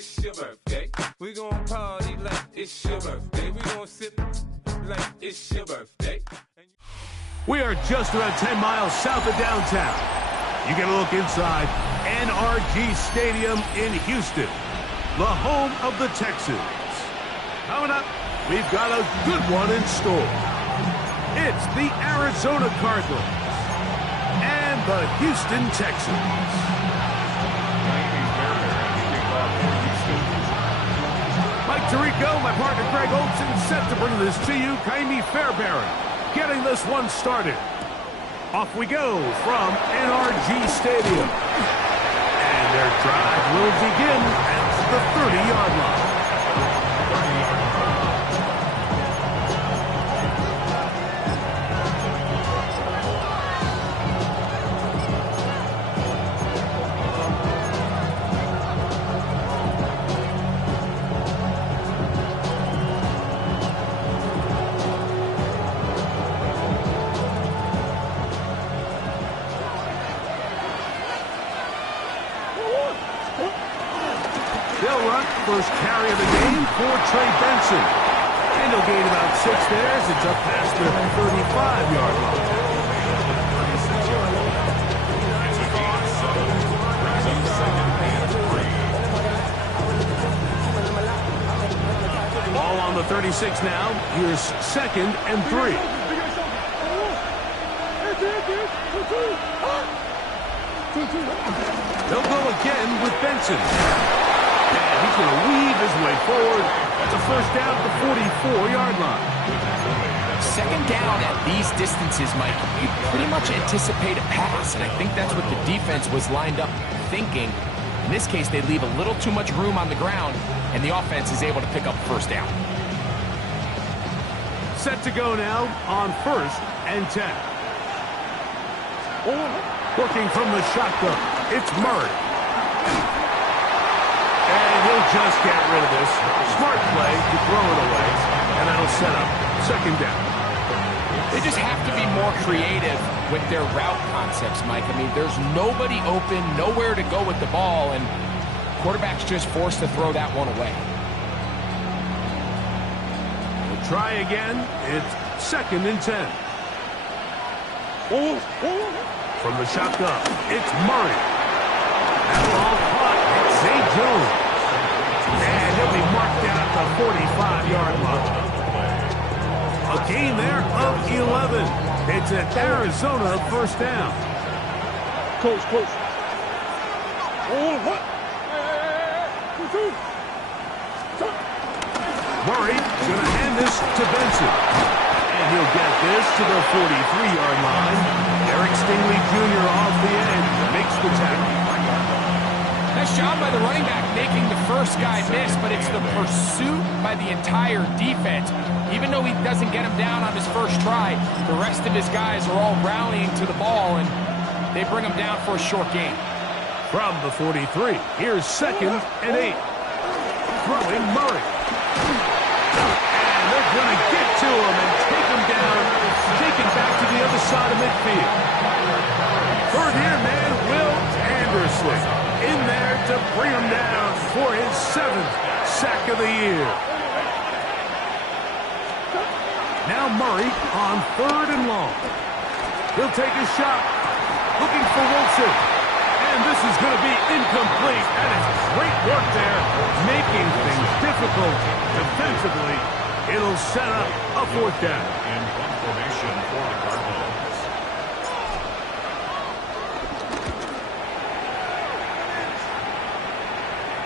it's your birthday. We gon' party like it's your birthday. We gon' sip like it's your birthday. We are just about 10 miles south of downtown. You get a look inside NRG Stadium in Houston, the home of the Texans. Coming up, we've got a good one in store. It's the Arizona Cardinals and the Houston Texans. Mike Tirico, my partner Greg Olson, set to bring this to you. Kaimi Fairbairn getting this one started. Off we go from NRG Stadium. And their drive will begin at the 30-yard line. First carry of the game for Trey Benson. And he'll gain about 6 there as it's up past the 35-yard line. Ball on the 36 now. Here's 2nd and 3. They'll go again with Benson. And he's going to weave his way forward. That's a first down at the 44-yard line. Second down at these distances, Mike, you pretty much anticipate a pass, and I think that's what the defense was lined up thinking. In this case, they leave a little too much room on the ground, and the offense is able to pick up first down. Set to go now on 1st and 10. Working from the shotgun, it's Murray. And he'll just get rid of this. Smart play to throw it away. And that'll set up 2nd down. They just have to be more creative with their route concepts, Mike. I mean, there's nobody open, nowhere to go with the ball, and quarterback's just forced to throw that one away. We'll try again. It's 2nd and 10. From the shotgun, it's Murray. That ball caught. It's Zay Jones. And he'll be marked down at the 45-yard line. A gain there of 11. It's an Arizona first down. Close. Murray going to hand this to Benson. And he'll get this to the 43-yard line. Derek Stingley Jr. off the edge makes the tackle. Nice job by the running back making the first guy miss, but it's the pursuit by the entire defense. Even though he doesn't get him down on his first try, the rest of his guys are all rallying to the ball, and they bring him down for a short gain. From the 43, here's 2nd and 8. Throwing Murray. And they're going to get to him and take him down, take it back to the other side of midfield. Third year man, Will Anderson, in there to bring him down for his 7th sack of the year. Now Murray on 3rd and long. He'll take a shot, looking for Wilson. And this is going to be incomplete. And it's great work there, making things difficult defensively. It'll set up a 4th down. In formation for the Cardinals.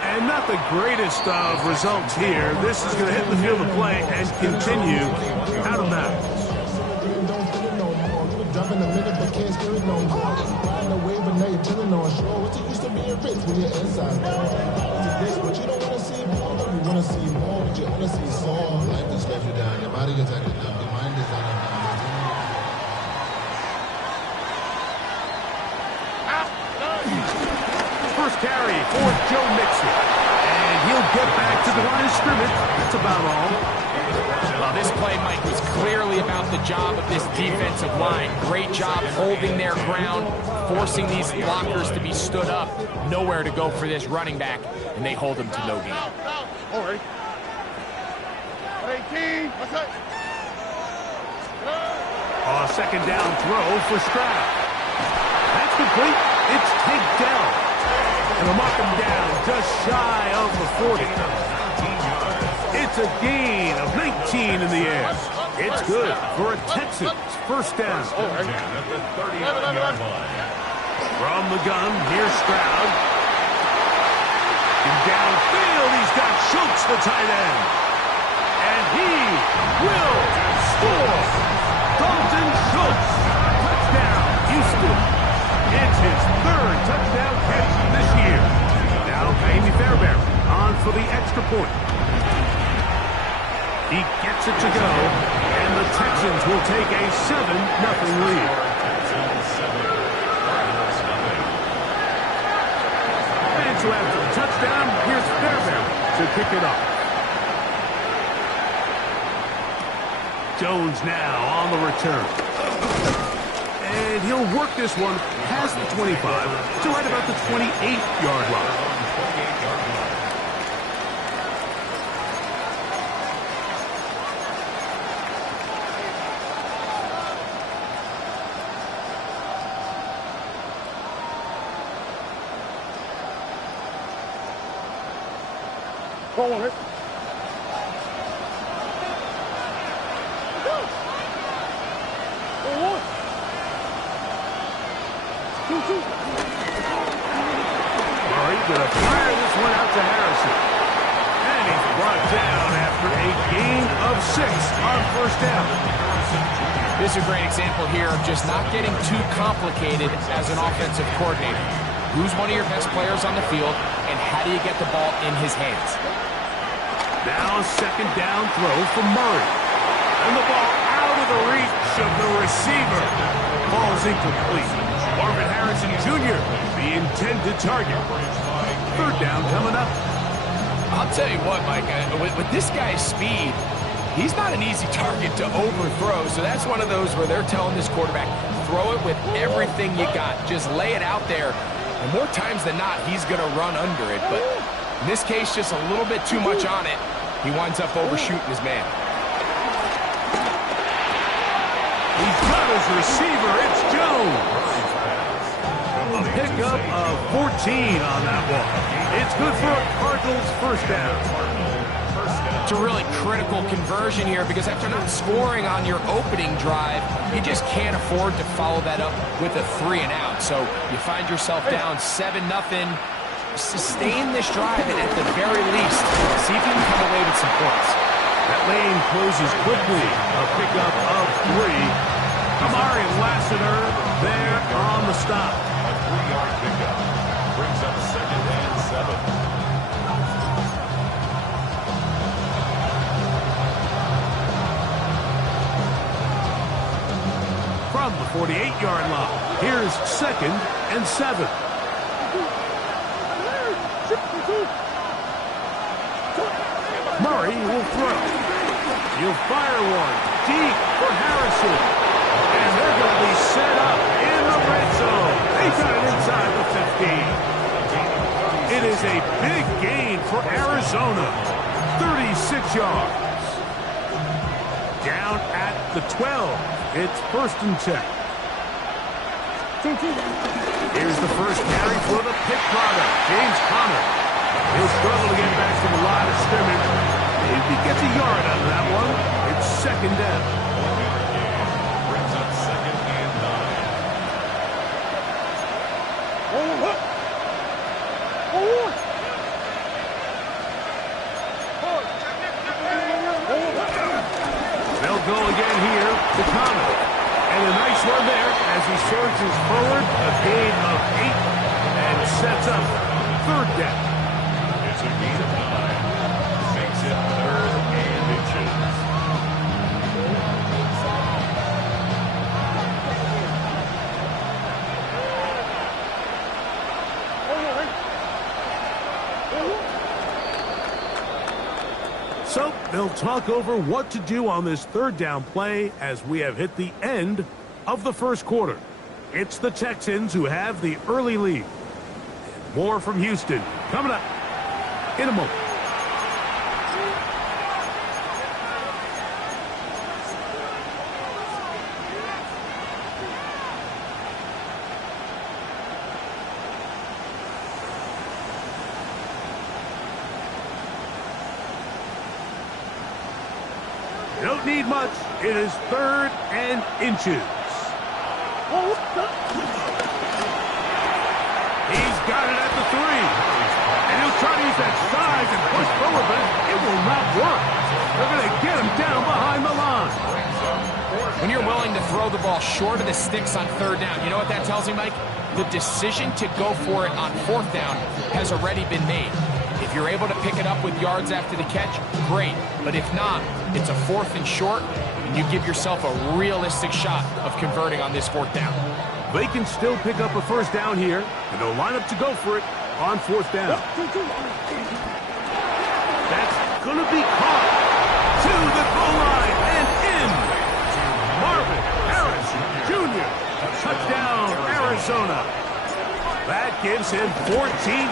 And not the greatest of results here. This is going to hit the field of play and continue out of bounds. First carry for Joe Mixon. And he'll get back to the line of scrimmage. That's about all. Well, this play, Mike, was clearly about the job of this defensive line. Great job holding their ground, forcing these blockers to be stood up. Nowhere to go for this running back, and they hold him to no gain. All right. 18. What's that? Second down throw for Stroud. That's complete. It's taken down. And they'll mark him down just shy of the 40. It's a gain of 19 in the air. It's good for a Texans first down. From the gun, here's Stroud. And downfield, he's got Schultz, the tight end. And he will score. Dalton Schultz. Touchdown, Houston. It's his third touchdown catch this year. Now Amy Fairbairn on for the extra point. He gets it to go, and the Texans will take a 7-0 lead. And so after the touchdown, here's Fairbairn to kick it off. Jones now on the return. And he'll work this one past the 25 to right about the 28-yard line. Call on it. Murray gonna fire this one out to Harrison. And he's brought down after a gain of 6 on first down. This is a great example here of just not getting too complicated as an offensive coordinator. Who's one of your best players on the field, and how do you get the ball in his hands? Now a second down throw for Murray. And the ball out of the reach of the receiver. Ball's incomplete. Marvin Harrison Jr., the intended target. Third down coming up. I'll tell you what, Mike, with this guy's speed, he's not an easy target to overthrow. So that's one of those where they're telling this quarterback, throw it with everything you got. Just lay it out there. And more times than not, he's going to run under it. But in this case, just a little bit too much on it. He winds up overshooting his man. He's got his receiver. It's Jones. A pickup of 14 on that one. It's good for a Cardinals first down. It's a really critical conversion here because after not scoring on your opening drive, you just can't afford to follow that up with a 3-and-out. So you find yourself down 7-0. Sustain this drive and at the very least, see if you can come away with some points. That lane closes quickly. A pickup of 3. Amari Lassiter there on the stop. A 3-yard pickup brings up 2nd and 7. From the 48-yard line, here's 2nd and 7. Murray will throw. He'll fire one deep for Harrison. And they're going to be set up in the red zone. They got it inside the 15. It is a big gain for Arizona. 36 yards. Down at the 12. It's 1st and 10. Here's the first carry for the pick product, James Conner. He'll struggle to get back to the line of scrimmage. If he gets a yard out of that one, it's 2nd down. Brings up 2nd and 9. They'll go again here to Conner. And a nice run there as he surges forward, a gain of 8, and sets up 3rd down. It's a gain of 9. Makes it 3rd and inches. So They'll talk over what to do on this third down play as we have hit the end of the first quarter. It's the Texans who have the early lead. More from Houston coming up in a moment. Don't need much. It is 3rd and inches. He's got it at the 3. And he'll try to use that size and push forward, but it will not work. They're going to get him down behind the line. When you're willing to throw the ball short of the sticks on 3rd down, you know what that tells me, Mike? The decision to go for it on 4th down has already been made. If you're able to pick it up with yards after the catch, great. But if not, it's a 4th and short, and you give yourself a realistic shot of converting on this 4th down. They can still pick up a 1st down here, and they'll line up to go for it on 4th down. That's going to be caught to the goal line and in. Marvin Harris Jr. Touchdown, Arizona. That gives him 14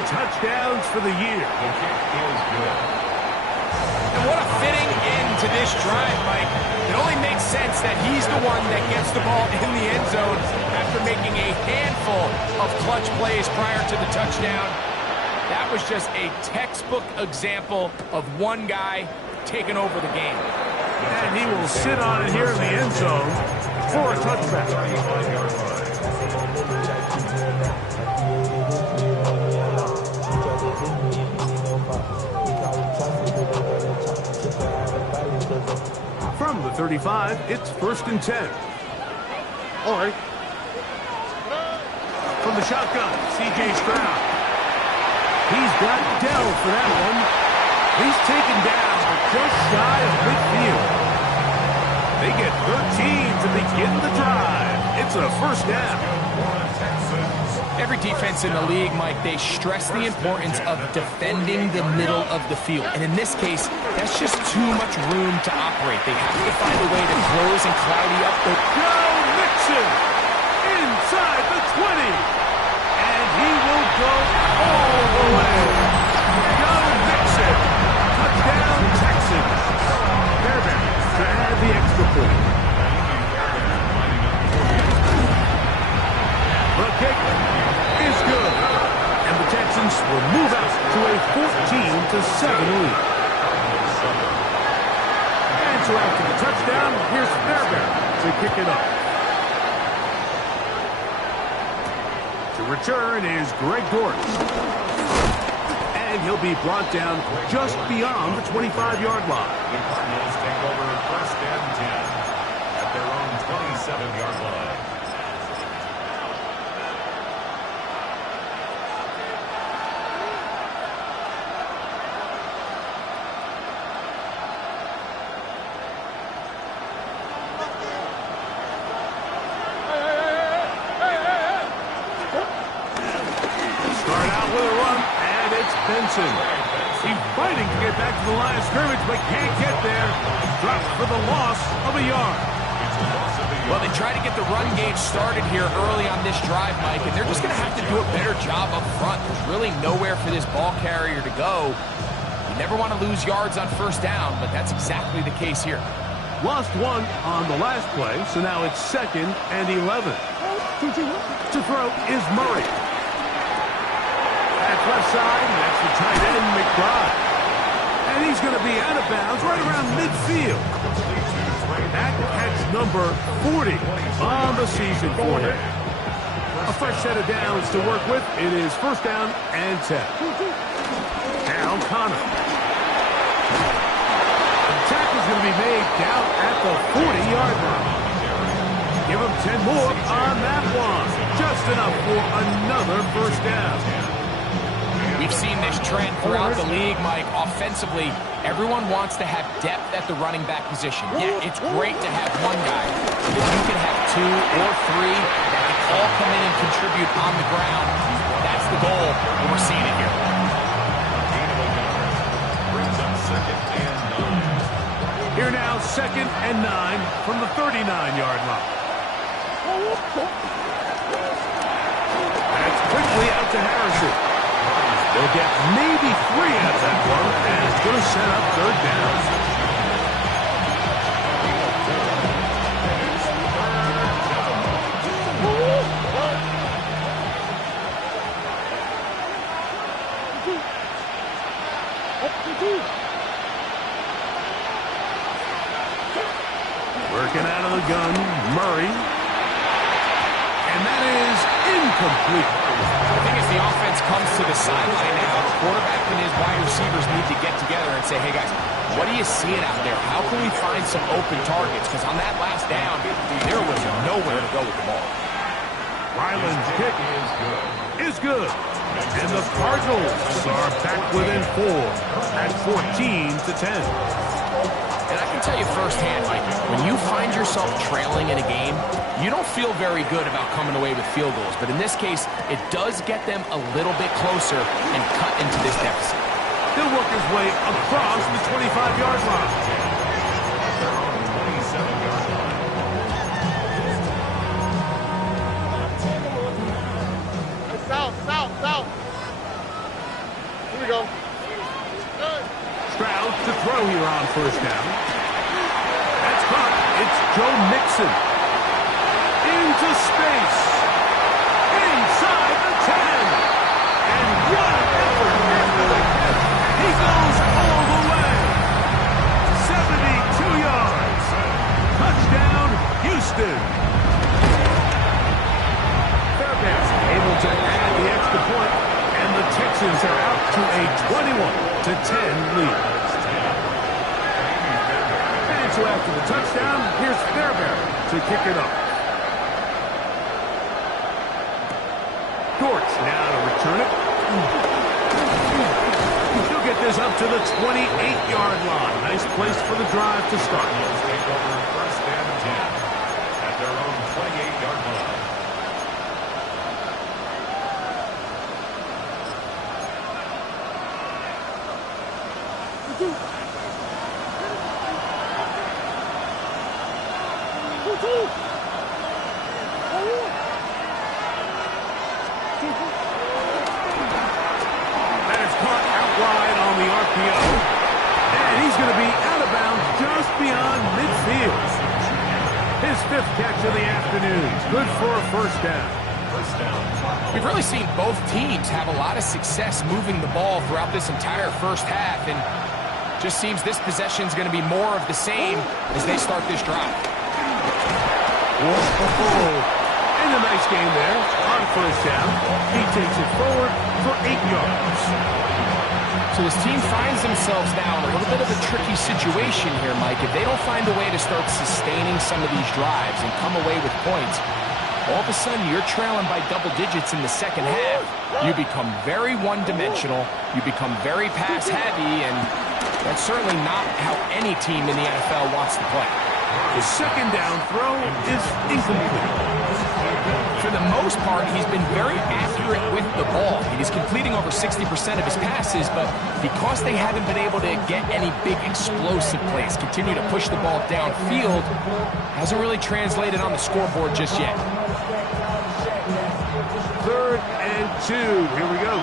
touchdowns for the year. And what a fitting end to this drive, Mike. It only makes sense that he's the one that gets the ball in the end zone after making a handful of clutch plays prior to the touchdown. That was just a textbook example of one guy taking over the game. And he will sit on it here in the end zone for a touchback. From the 35, it's 1st and 10. All right. From the shotgun, C.J. Stroud. He's got Dell for that one. He's taken down just shy of midfield. They get 13 to begin the drive. It's a 1st down. Every defense in the league, Mike, they stress the importance of defending the middle of the field. And in this case, that's just too much room to operate. They have to find a way to close and cloudy up. Joe Mixon inside the 20. And he will go all the way. Joe Mixon. Touchdown, Texans. Fairbairn to add the extra point. The kick is good. And the Texans will move out to a 14-7 lead. And so after the touchdown, here's Fairbairn to kick it up. To return is Greg Dortch. And he'll be brought down just beyond the 25-yard line. The Cardinals take over 1st and 10 at their own 27-yard line. Benson. He's fighting to get back to the line of scrimmage, but can't get there. Dropped for the loss of a yard. Well, they try to get the run game started here early on this drive, Mike, and they're just going to have to do a better job up front. There's really nowhere for this ball carrier to go. You never want to lose yards on 1st down, but that's exactly the case here. Lost 1 on the last play, so now it's 2nd and 11. To throw is Murray. That's left side, and that's the tight end, McBride. And he's going to be out of bounds right around midfield. That catch number 40 on the season for him. A fresh set of downs to work with. It is 1st down and 10. Now Connor. The tackle's going to be made down at the 40-yard line. Give him 10 more on that one. Just enough for another 1st down. We've seen this trend throughout the league, Mike. Offensively, everyone wants to have depth at the running back position. Yeah, it's great to have one guy. But if you can have 2 or 3 that can all come in and contribute on the ground, that's the goal, and we're seeing it here. Brings up 2nd and 9. 2nd and 9 from the 39-yard line. That's quickly out to Harrison. They'll get maybe 3 out of that one, and it's going to set up 3rd down. Working out of the gun, Murray. And that is incomplete. I think as the offense comes to the sideline now, the quarterback and his wide receivers need to get together and say, hey guys, what are you seeing out there? How can we find some open targets? Because on that last down, there was nowhere to go with the ball. Ryland's kick is good. And the Cardinals are back within 4 at 14-10. And I can tell you firsthand, Mike, when you find yourself trailing in a game, you don't feel very good about coming away with field goals. But in this case, it does get them a little bit closer and cut into this deficit. He'll work his way across the 25-yard line. Their own 27-yard line. South. Here we go. Stroud to throw here on 1st down. That's caught. It's Joe Mixon. Into space. Inside the 10. And what an effort after the catch. He goes all the way. 72 yards. Touchdown, Houston. Fairbanks able to add the extra point, and the Texans are out to a 21-10 lead. And so after the touchdown, here's Fairbanks to kick it off. Dortch now to return it. He'll get this up to the 28-yard line. Nice place for the drive to start. Take over 1st and 10 at their own 28-yard line. That is caught out wide on the RPO. And he's going to be out of bounds just beyond midfield. His 5th catch of the afternoon. Good for a 1st down. First down. We've really seen both teams have a lot of success moving the ball throughout this entire first half, and just seems this possession is going to be more of the same as they start this drive. And a nice game there on 1st down. He takes it forward for 8 yards. So this team finds themselves now in a little bit of a tricky situation here, Mike. If they don't find a way to start sustaining some of these drives and come away with points, all of a sudden you're trailing by double digits in the second half. You become very one-dimensional. You become very pass-heavy, and that's certainly not how any team in the NFL wants to play. His 2nd down throw is incomplete. For the most part, he's been very accurate with the ball. He's completing over 60% of his passes, but because they haven't been able to get any big explosive plays, continue to push the ball downfield, hasn't really translated on the scoreboard just yet. 3rd and 2. Here we go.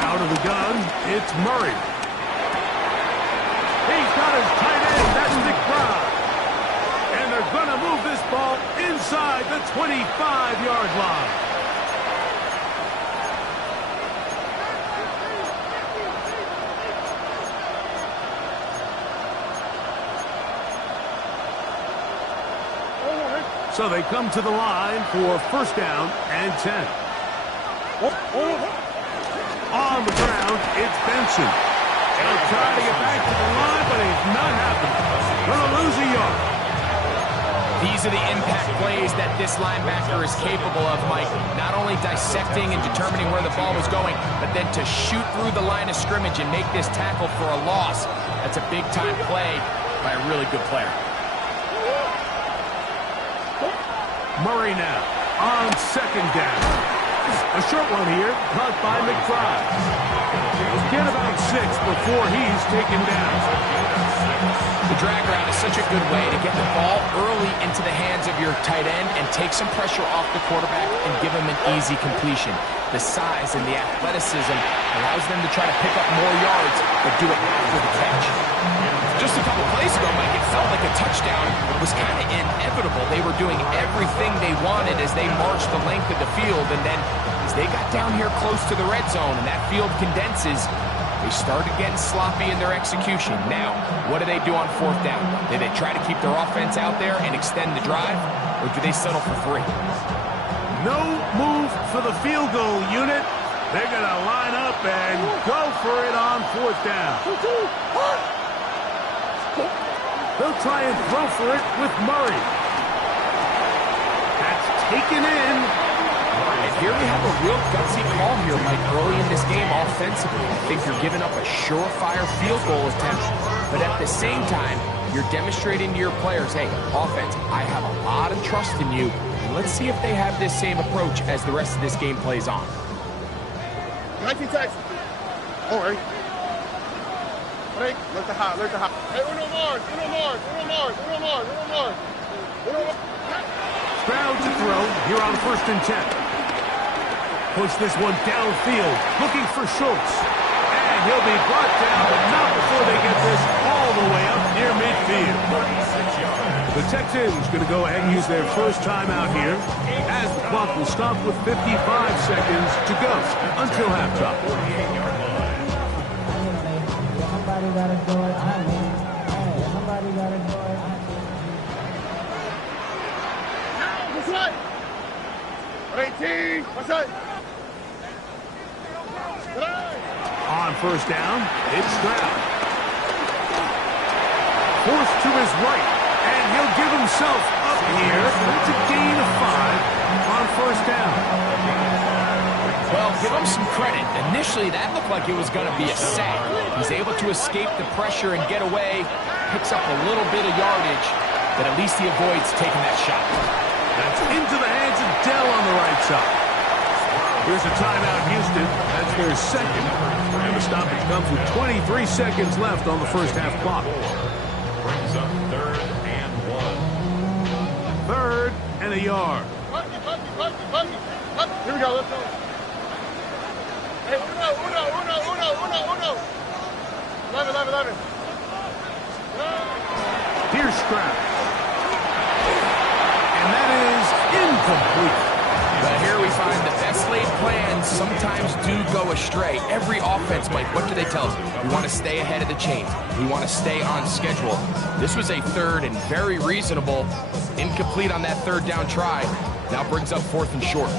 Out of the gun, it's Murray. He's got his tight end. That's McBride. And they're going to move this ball inside the 25-yard line. So they come to the line for 1st down and 10. On the ground, it's Benson. He'll try to get back to the line, but he's not happening. Going to lose a yard. These are the impact plays that this linebacker is capable of, Mike. Not only dissecting and determining where the ball was going, but then to shoot through the line of scrimmage and make this tackle for a loss. That's a big-time play by a really good player. Murray now on 2nd down. A short one here, caught by McBride. Get about 6 before he's taken down. The drag route is such a good way to get the ball early into the hands of your tight end and take some pressure off the quarterback and give him an easy completion. The size and the athleticism allows them to try to pick up more yards, but do it after the catch. Just a couple plays ago, Mike, it felt like a touchdown was kind of inevitable. They were doing everything they wanted as they marched the length of the field, and then as they got down here close to the red zone and that field condenses, they started getting sloppy in their execution. Now, what do they do on 4th down? Do they try to keep their offense out there and extend the drive, or do they settle for 3? No move for the field goal unit. They're going to line up and go for it on 4th down. They'll try and throw for it with Murray. That's taken in. And here we have a real gutsy call here, Mike, early in this game offensively. I think you're giving up a surefire field goal attempt, but at the same time, you're demonstrating to your players, hey, offense, I have a lot of trust in you. Let's see if they have this same approach as the rest of this game plays on. 19 Texas. All right. Break. Look the high. Look the high. Hey, Uno Mars. Uno Mars. Uno Mars. Uno Mars. Uno Mars. Uno Mars. Stroud to throw here on 1st and 10. Push this one downfield, looking for Schultz. And he'll be brought down, but not before they get this all the way up near midfield. The Texans going to go ahead and use their first timeout here, as the clock will stop with 55 seconds to go until halftime. Somebody gotta do it. Somebody gotta do it. What's that? 18. What's that? On 1st down, it's Stroud. Forced to his right, and he'll give himself up here. It's a gain of 5 on 1st down. Well, give him some credit. Initially, that looked like it was going to be a sack. He's able to escape the pressure and get away, picks up a little bit of yardage, but at least he avoids taking that shot. That's into the hands of Dell on the right side. Here's a timeout, Houston. That's their second. And the stoppage comes with 23 seconds left on the first half clock. Brings up 3rd and 1. 3rd and a yard. Here we go. Let's go. Hey, Uno. 11. Here's Stroud. And that is incomplete. But here we find the best laid plans sometimes do go astray. Every offense, Mike, what do they tell us? We want to stay ahead of the chains. We want to stay on schedule. This was a 3rd and very reasonable. Incomplete on that 3rd down try. Now brings up 4th and short.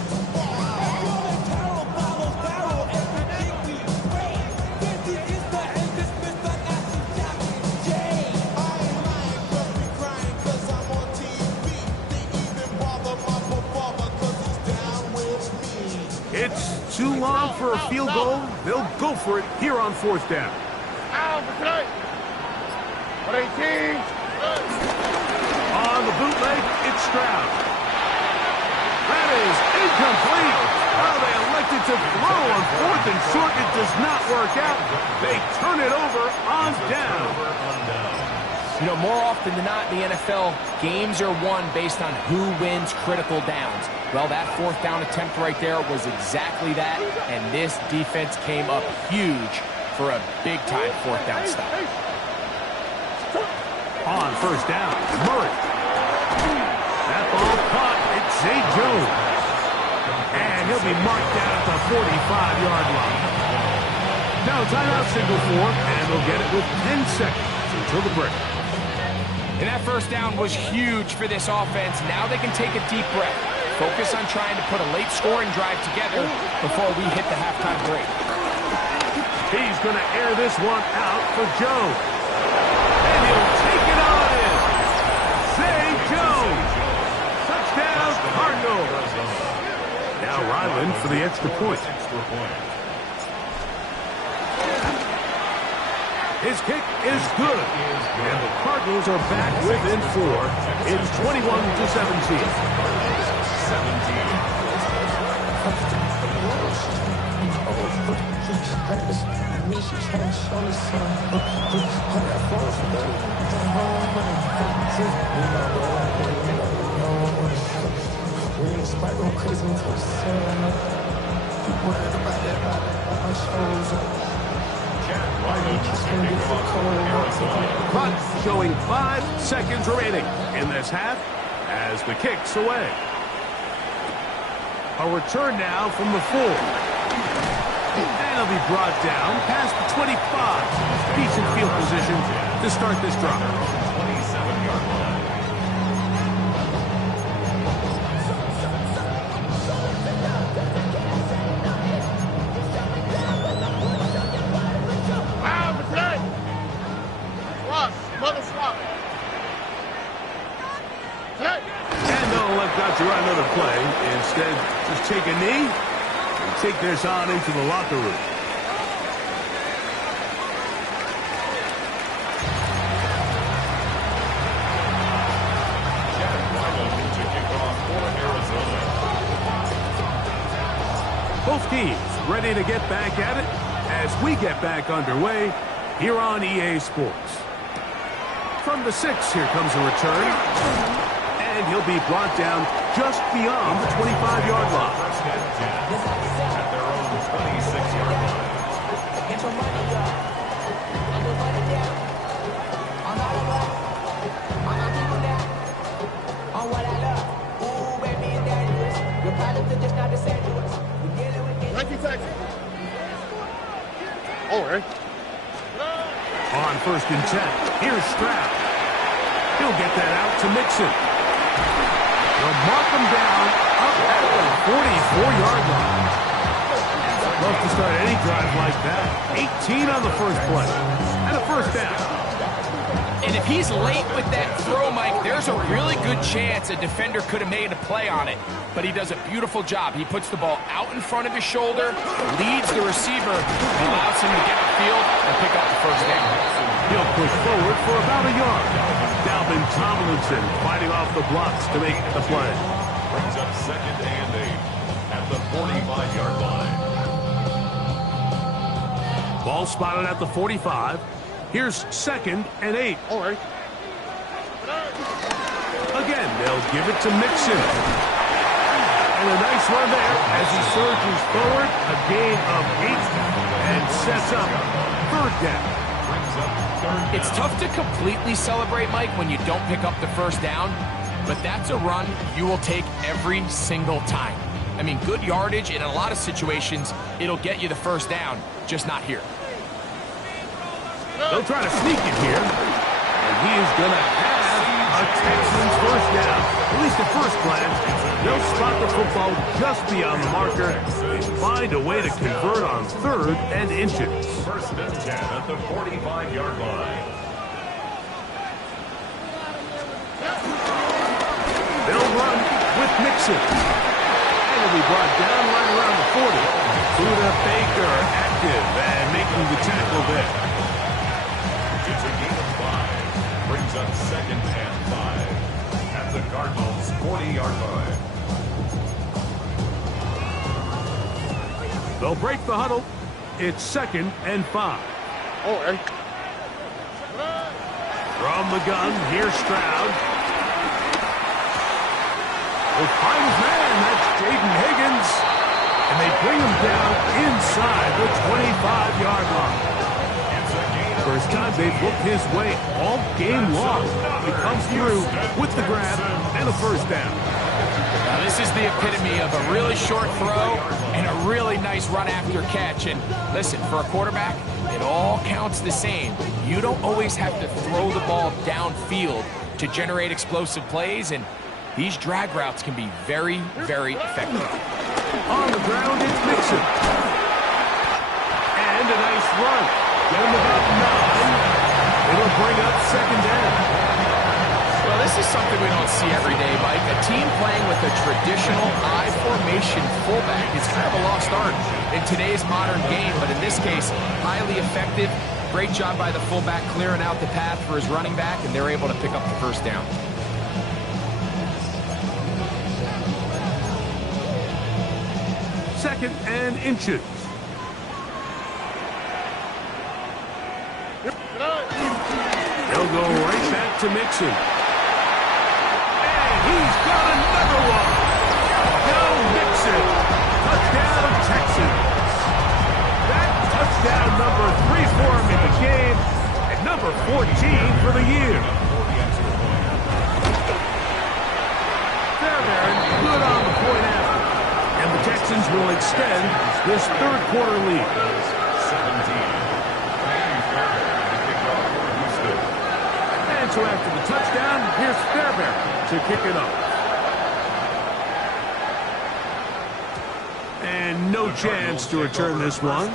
It's too long for a field goal. They'll go for it here on 4th down. On the bootleg, it's Stroud. That is incomplete. Oh, they elected to throw on 4th and short. It does not work out. They turn it over on down. You know, more often than not in the NFL, games are won based on who wins critical downs. Well, that 4th down attempt right there was exactly that, and this defense came up huge for a big-time 4th down stop. On 1st down, Murray. That ball caught. It's Zay Jones. And he'll be marked down at the 45-yard line. Now timeout signal for him, and they'll get it with 10 seconds until the break. And that 1st down was huge for this offense. Now they can take a deep breath. Focus on trying to put a late scoring drive together before we hit the halftime break. He's going to air this one out for Jones. And he'll take it on in. Zay Jones. Touchdown, Cardinals. Now Ryland for the extra point. His kick is good. And the Cardinals are back within 4. It's 21-17. Clock showing 5 seconds remaining in this half as the kick's away. A return now from the 4. And he'll be brought down past the 25. Decent field position to start this drive. 27-yard line. Wow, protect! Swap, mother swap. Protect! And they'll let out to run another play. Instead, just take a knee and take this on into the locker room. Jack Wyman to kick off for Arizona. Both teams ready to get back at it as we get back underway here on EA Sports. From the 6, here comes a return. And he'll be brought down just beyond the 25-yard line. First and 10 at their own 26-yard line. All right. On first and 10, here's Stroud. He'll get that out to Mixon. They'll mark him down up at the 44-yard line. Love to start any drive like that. 18 on the first play. And a first down. And if he's late with that throw, Mike, there's a really good chance a defender could have made a play on it. But he does a beautiful job. He puts the ball out in front of his shoulder, leads the receiver, and allows him to get upfield and pick up the first down. He'll push forward for about a yard. Dalvin Tomlinson fighting off the blocks to make the play. Brings up second and 8 at the 45-yard line. Ball spotted at the 45. Here's second and 8. All right. Again, they'll give it to Mixon. And a nice run there as he surges forward. A gain of 8 and sets up third down. Brings up third down. It's tough to completely celebrate, Mike, when you don't pick up the first down, but that's a run you will take every single time. I mean, good yardage, and in a lot of situations, it'll get you the first down, just not here. They'll try to sneak it here. And he is going to have a Texans first down. At least at first glance, they'll spot the football just beyond the marker and find a way to convert on third and inches. First and 10 at the 45-yard line. They'll run with Mixon. And he'll be brought down right around the 40. Buda Baker active and making the tackle there. It's a gain of 5. Brings up second and 5 at the Cardinals' 40-yard line. They'll break the huddle. It's second and 5. All right. From the gun, here's Stroud. Will find his man. That's Jaden Higgins. And they bring him down inside the 25-yard line. First time they've looked his way all game long. He comes through with the grab and a first down. Now, this is the epitome of a really short throw and a really nice run after catch. And listen, for a quarterback, it all counts the same. You don't always have to throw the ball downfield to generate explosive plays, and these drag routes can be very, very effective. On the ground, it's Mixon. And a nice run. Get him about 9. It'll bring up second down. Well, this is something we don't see every day, Mike. A team playing with a traditional I formation fullback is kind of a lost art in today's modern game, but in this case, highly effective. Great job by the fullback clearing out the path for his running back, and they're able to pick up the first down. 2nd and inches. They'll go right back to Mixon. And he's got another one. Now Mixon. Touchdown, Texans. That touchdown number 3 for him in the game, and number 14 for the year. Fairbairn good on the point after. And the Texans will extend this 3rd quarter lead. 17. And so after the touchdown, here's Fairbairn to kick it up. And no chance to return this one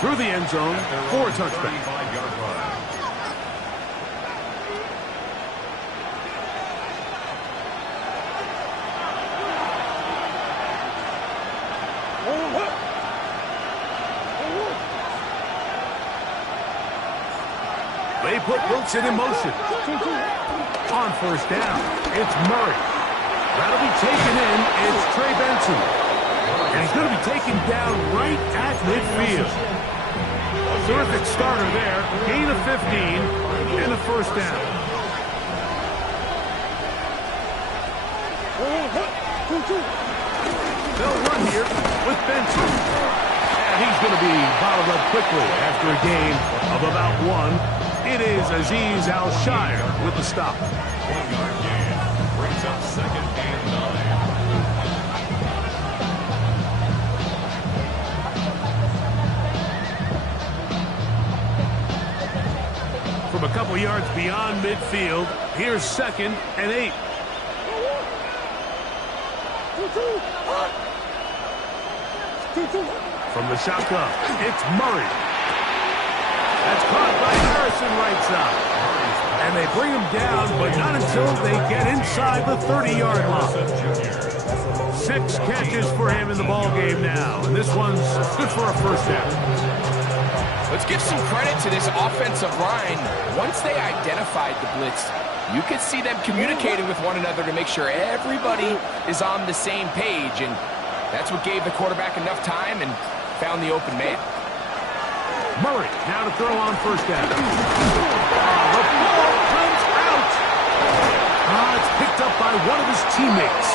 through the end zone for a touchback. They put Wilson in motion. On 1st down, it's Murray. That'll be taken in. It's Trey Benson. And he's going to be taken down right at midfield. Terrific starter there. Gain of 15 and a 1st down. They'll run here with Benson. And he's going to be bottled up quickly after a gain of about 1. It is Azeez Al-Shire with the stop. 1-yard gain. Brings up 2nd and 9. From a couple yards beyond midfield, here's 2nd and 8. From the shotgun, it's Murray. That's caught by Harrison right side. And they bring him down, but not until they get inside the 30-yard line. 6 catches for him in the ball game now, and this one's good for a 1st down. Let's give some credit to this offensive line. Once they identified the blitz, you could see them communicating with one another to make sure everybody is on the same page, and that's what gave the quarterback enough time and found the open man. Murray now to throw on 1st down. The ball comes out. It's picked up by one of his teammates.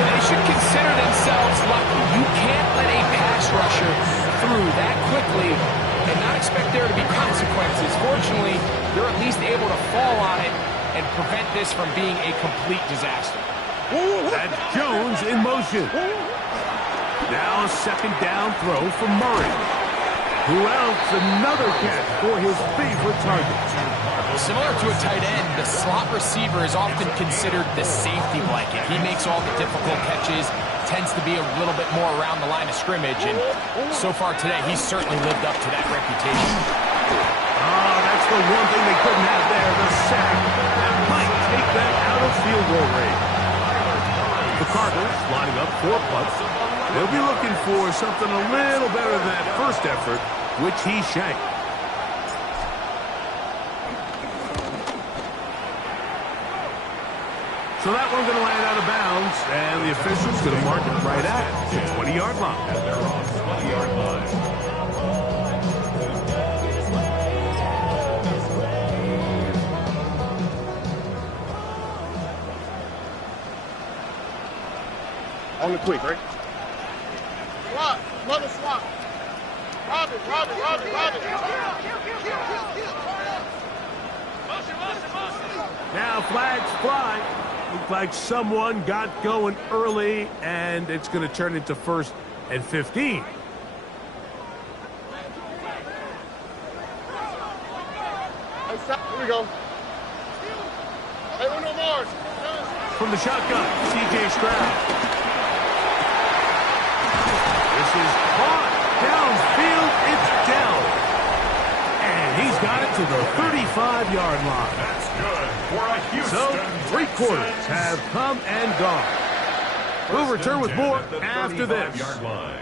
They should consider themselves lucky. You can't let a pass rusher through that quickly and not expect there to be consequences. Fortunately, they're at least able to fall on it and prevent this from being a complete disaster. That's Jones in motion. Now a 2nd down throw from Murray. Who else? Another catch for his favorite target. Similar to a tight end, the slot receiver is often considered the safety blanket. He makes all the difficult catches, tends to be a little bit more around the line of scrimmage, and so far today, he's certainly lived up to that reputation. That's the one thing they couldn't have there, the sack. That might take that out of field goal range. The Cardinals lining up 4 punts. They'll be looking for something a little better than that first effort, which he shanked. So that one's going to land out of bounds, and the official's going to mark it right at the 20-yard line. And they're on the 20-yard line. On the quick, right? Swap. Another swap. Rob it. Now flags fly. Looks like someone got going early, and it's going to turn into 1st and 15. Hey, stop. Here we go. Hey, Uno Mars. From the shotgun, C.J. Stroud. This is caught. Downfield, it's down. And he's got it to the 35-yard line. That's good for a Houston. So, 3 quarters have come and gone. We'll return with more after this.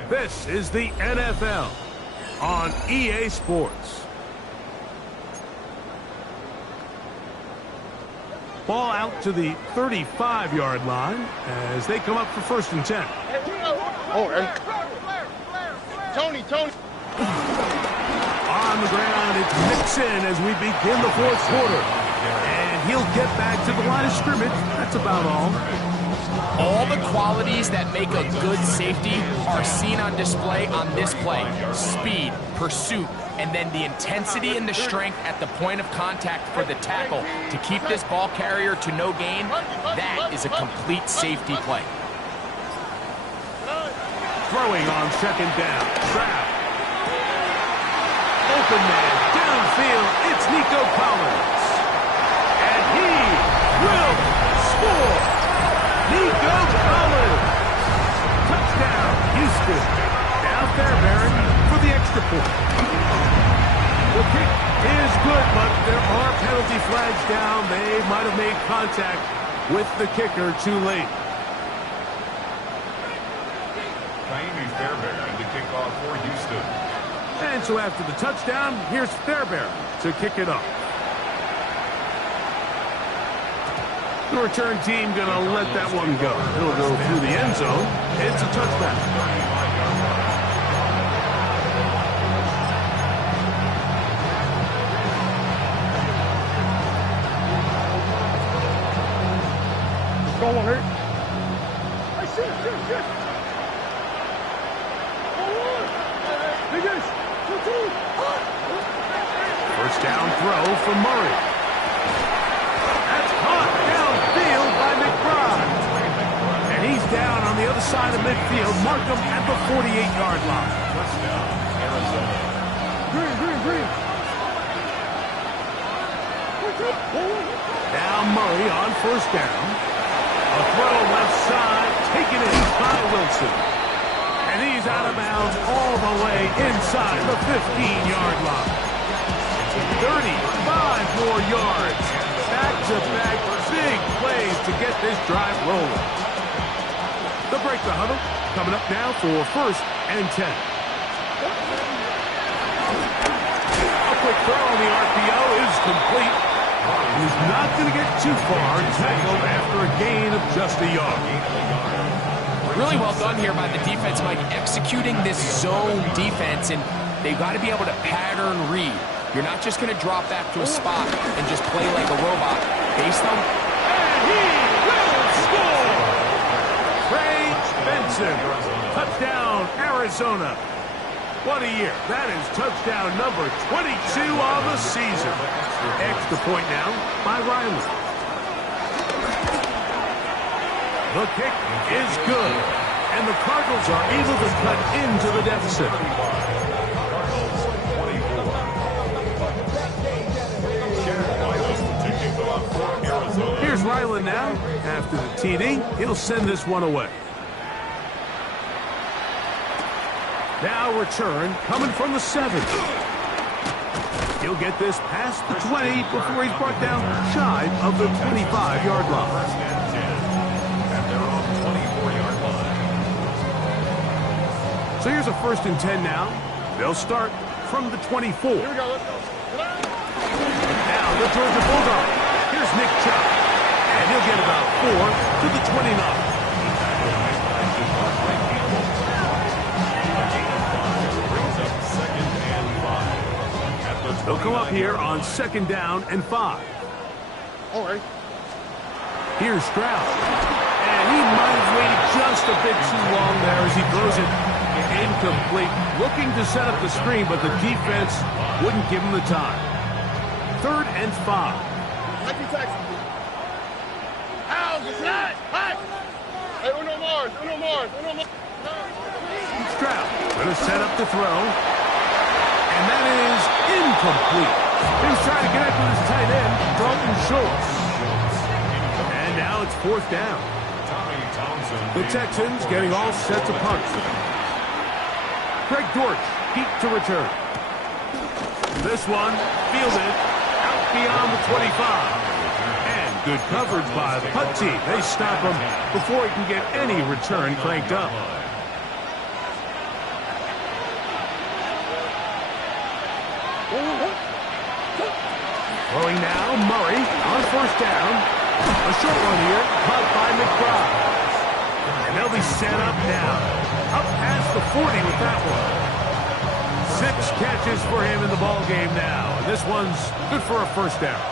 This is the NFL on EA Sports. Ball out to the 35-yard line as they come up for 1st and 10. Hey, Oh, Ray. Tony. On the ground, it's Mixon as we begin the fourth quarter. And he'll get back to the line of scrimmage. That's about all. All the qualities that make a good safety are seen on display on this play. Speed, pursuit, and then the intensity and the strength at the point of contact for the tackle to keep this ball carrier to no gain. That is a complete safety play. Throwing on second down. Stroud. Open man. Downfield. It's Nico Collins. And he will score. Nico Collins. Touchdown, Houston. Now Fairbairn for the extra point. The kick is good, but there are penalty flags down. They might have made contact with the kicker too late. Ka'imi Fairbairn to kick off for Houston. And so after the touchdown, here's Fairbairn to kick it off. The return team going to let that one go. It'll go through the end zone. It's a touchdown. Go on, hurt. Hey, shit. First down throw for Murray. That's caught downfield by McBride. And he's down on the other side of midfield. Mark him at the 48-yard line. Touchdown, Arizona. Green. Now Murray on first down. A throw left side, taken in by Wilson. And he's out of bounds all the way inside the 15-yard line. 35 more yards. Back-to-back big plays to get this drive rolling. The break the huddle coming up now for first and 10. A quick throw on the RPO is complete. He's not going to get too far. Tackled after a gain of just a yard. Really well done here by the defense, Mike, executing this zone defense, and they've got to be able to pattern read. You're not just going to drop back to a spot and just play like a robot. Based on... And he will score! Trey Benson. Touchdown, Arizona. What a year. That is touchdown number 22 on the season. Extra point now by Riley. The kick is good. And the Cardinals are able to cut into the deficit. Here's Ryland now. After the TD, he'll send this one away. Now return coming from the 7. He'll get this past the 20 before he's brought down shy of the 25-yard line. So here's a first and 10 now. They'll start from the 24. Here we go, let's go. Now the Georgia Bulldog. Here's Nick Chubb. And he'll get about 4 to the 29. They'll come up here on second down and 5. All right. Here's Stroud. And he might have waited just a bit too long there as he throws it incomplete. Looking to set up the screen, but the defense wouldn't give him the time. 3rd and 5. Mikey Texas. How? It's not. Hot. Hey, Uno Mars. Stroud going to set up the throw. And that is incomplete. He's trying to connect with his tight end, Dalton Schultz. And now it's 4th down. The Texans getting all set to punt. Greg Dortch, deep to return. This one fielded out beyond the 25. And good coverage by the punt team. They stop him before he can get any return cranked up. Throwing now, Murray on first down. A short one here, caught by McBride. And they'll be set up now. Up 40 with that one. 6 catches for him in the ball game now. And this one's good for a first down.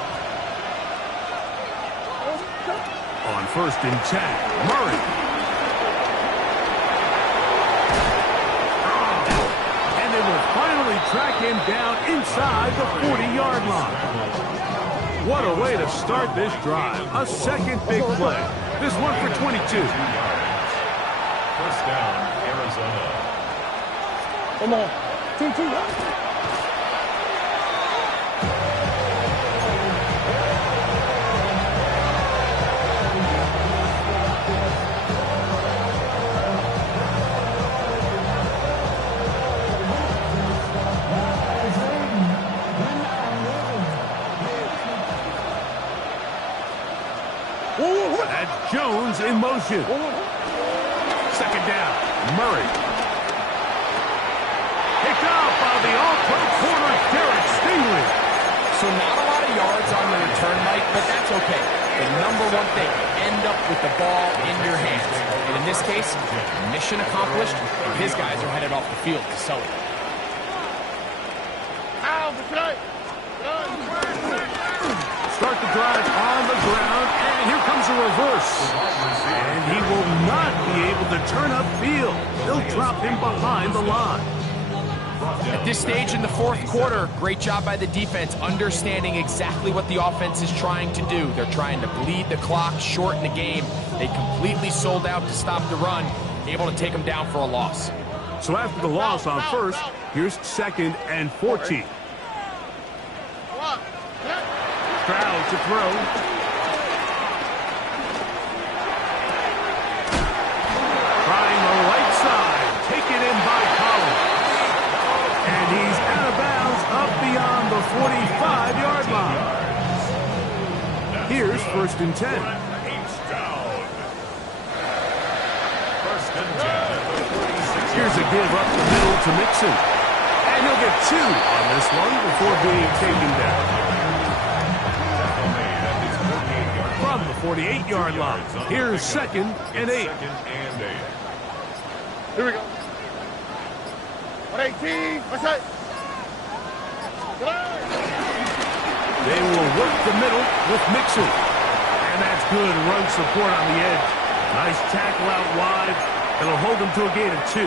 On 1st and 10, Murray. And they will finally track him down inside the 40-yard line. What a way to start this drive. A second big play. This one for 22. First down, Arizona. Come on. 2-2. That's Jones in motion. Second down, Murray. Picked up by the all-pro corner, Derek Stingley. So not a lot of yards on the return, Mike, but that's okay. The number one thing, end up with the ball in your hands. And in this case, mission accomplished, and his guys are headed off the field to celebrate. Start the drive on the ground, and here comes a reverse. And he will not be able to turn upfield. They'll drop him behind the line. At this stage in the fourth quarter, great job by the defense, understanding exactly what the offense is trying to do. They're trying to bleed the clock, shorten the game. They completely sold out to stop the run, able to take them down for a loss. So after the loss on first, here's 2nd and 14. Stroud to throw. Trying the right side. Taken in by Collins. And he's out of bounds up beyond the 45-yard line. Here's 1st and 10. Here's a give up the middle to Mixon. And he'll get 2 on this one before being taken down. From the 48-yard line. Here's 2nd and 8. Here we go. 118. What's that? They will work the middle with Mixon. And that's good run support on the edge. Nice tackle out wide. It'll hold them to a gain of 2.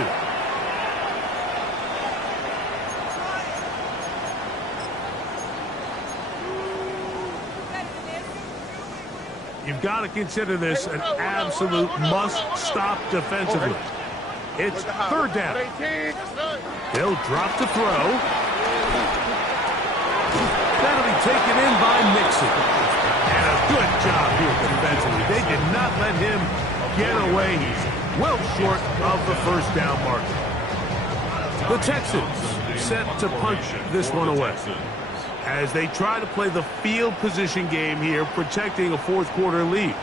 You've got to consider this an absolute must-stop defensively. It's 3rd down. They'll drop to throw. That'll be taken in by Mixon. And a good job here defensively. They did not let him get away. He's well short of the first down marker. The Texans set to punch this one away as they try to play the field position game here, protecting a fourth quarter lead.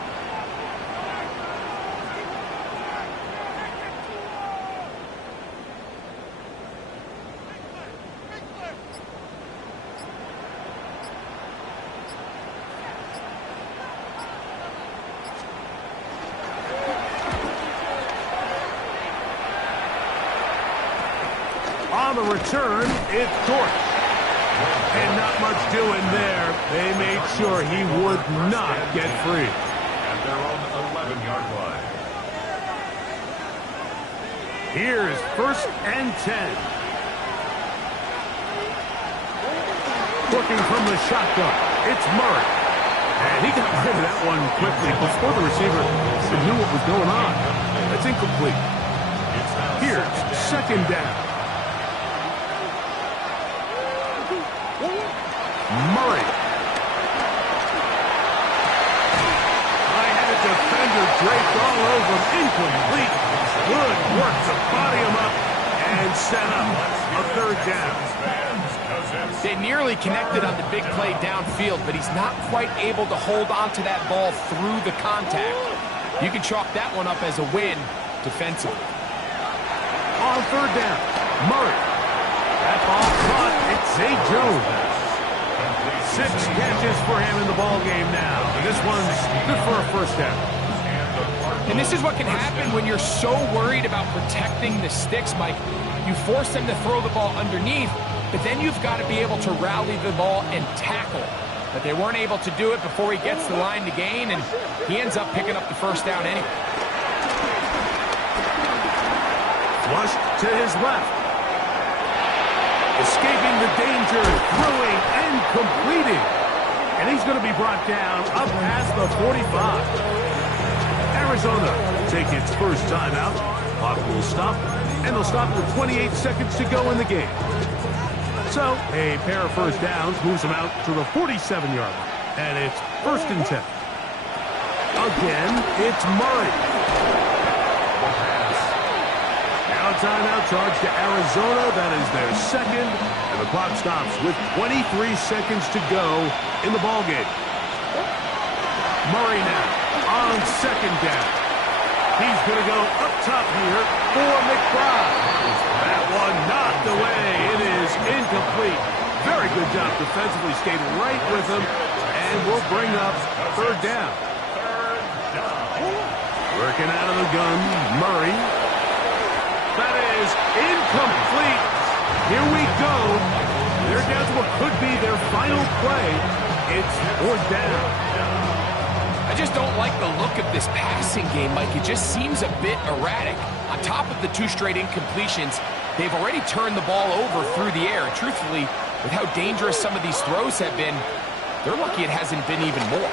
On the return, it's Dortch. And not much doing there. They made sure he would not get free. At their own 11-yard line. Here's 1st and 10. Looking from the shotgun, it's Murray. And he got rid of that one quickly before the receiver knew what was going on. That's incomplete. Here's 2nd down. Murray. I had a defender draped all over him. Incomplete. Good work to body him up and set up a 3rd down. They nearly connected on the big play downfield, but he's not quite able to hold on to that ball through the contact. You can chalk that one up as a win defensively. On 3rd down, Murray. That ball caught. It's Zay Jones. 6 catches for him in the ball game now. And this one's good for a first down. And the And this is what can happen when you're so worried about protecting the sticks, Mike. You force them to throw the ball underneath, but then you've got to be able to rally the ball and tackle. But they weren't able to do it before he gets the line to gain, and he ends up picking up the first down anyway. Flushed to his left. Escaping the danger, throwing and completing. And he's going to be brought down up past the 45. Arizona take its first timeout. Clock will stop, and they'll stop with 28 seconds to go in the game. So a pair of first downs moves them out to the 47-yard line, and it's 1st and 10. Again, it's Murray. Now a timeout charge to Arizona. That is their second, and the clock stops with 23 seconds to go in the ballgame. Murray now on 2nd down. He's going to go up top here for McBride. That one knocked away. It is incomplete. Very good job defensively. Stayed right with him, and we'll bring up 3rd down. Working out of the gun, Murray. That is incomplete. Here we go. They're down to what could be their final play. It's 4th down. I just don't like the look of this passing game, Mike. It just seems a bit erratic. On top of the 2 straight incompletions, they've already turned the ball over through the air. And truthfully, with how dangerous some of these throws have been, they're lucky it hasn't been even more.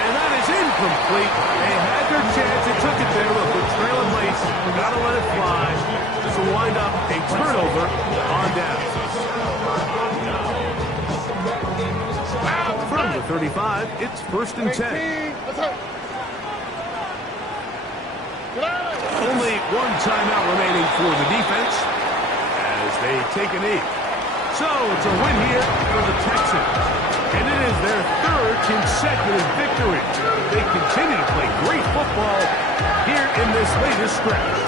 And that is incomplete. They had their chance. They took it there. Look, they're trailing late. Got to let it fly. This will wind up a turnover on down. From the 35, it's 1st and 10. Only 1 timeout remaining for the defense as they take a knee. So it's a win here for the Texans. And it is their 3rd consecutive victory. They continue to play great football here in this latest stretch.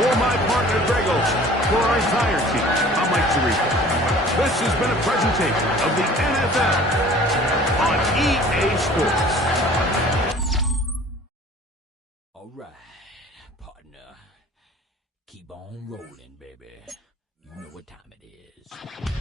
For my partner, Greg Olsen, for our entire team, I'm Mike Tirico. This has been a presentation of the NFL on EA Sports. All right, partner. Keep on rolling, baby. You know what time it is.